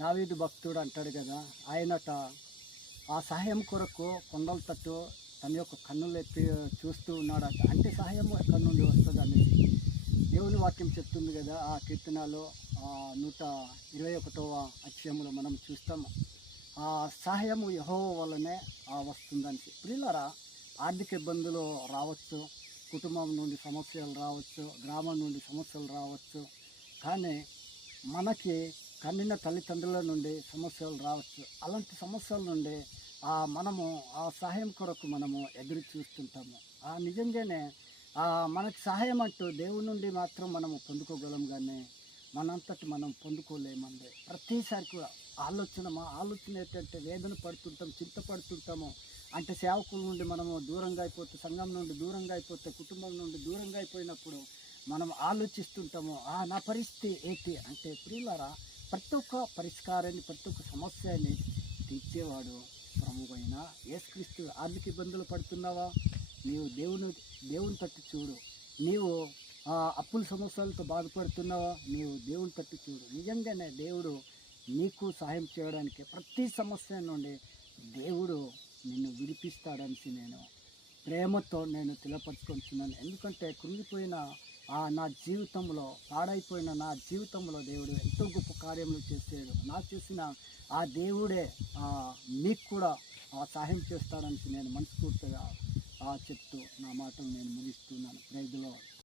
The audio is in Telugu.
దావీదు భక్తుడు అంటాడు కదా, ఆయనట ఆ సహాయం కొరకు కొండల తట్టు తన యొక్క కన్నులు ఎత్తి చూస్తూ ఉన్నాడట. అంటే సహాయం ఎక్కడి నుండి వస్తుంది అనేది దేవుని వాక్యం చెప్తుంది కదా. ఆ కీర్తనలో 121వ అధ్యాయంలో మనం చూస్తాము. ఆ సహాయము యెహోవా వల్లనే వస్తుందని. ప్రియులారా, ఆర్థిక ఇబ్బందులు రావచ్చు, కుటుంబం నుండి సమస్యలు రావచ్చు, గ్రామం నుండి సమస్యలు రావచ్చు. కానీ మనకి కన్నిన తల్లిదండ్రుల నుండి సమస్యలు రావచ్చు. అలాంటి సమస్యల నుండి మనము ఆ సహాయం కొరకు మనము ఎదురు చూస్తుంటాము. నిజంగానే మనకి సహాయం అంటూ దేవుని నుండి మాత్రం మనము పొందుకోగలం, కానీ మనంతటి మనం పొందుకోలేమండి. ప్రతిసారి కూడా మా ఆలోచన ఏంటంటే వేదన పడుతుంటాం, చింతపడుతుంటాము. అంటే సేవకుల నుండి మనము దూరంగా అయిపోతే, సంఘం నుండి దూరంగా అయిపోతే, కుటుంబం నుండి దూరంగా అయిపోయినప్పుడు మనం ఆలోచిస్తుంటాము, నా పరిస్థితి ఏంటి అంటే. ప్రియులారా, ప్రతి ఒక్క పరిష్కారాన్ని, ప్రతి ఒక్క సమస్యని తీర్చేవాడు ప్రభువైన యేసుక్రీస్తు. ఆర్థిక ఇబ్బందులు పడుతున్నావా? నీవు దేవుని తట్టు చూడు. నీవు అప్పుల సమస్యలతో బాధపడుతున్నావా? నీవు దేవుని తట్టు చూడు. నిజంగానే దేవుడు నీకు సహాయం చేయడానికి, ప్రతి సమస్య నుండి దేవుడు నిన్ను విడిపిస్తాడని నేను ప్రేమతో తెలియపరుచుకుంటున్నాను. ఎందుకంటే కృంగిపోయిన నా జీవితంలో, పాడైపోయిన నా జీవితంలో దేవుడు ఎంతో గొప్ప కార్యములు చేశాడు. నాకు చేసిన ఆ దేవుడే మీకు కూడా సహాయం చేస్తాడని నేను మనస్ఫూర్తిగా చెప్తూ నా మాటలు నేను ముగిస్తున్నాను. Praise the lord.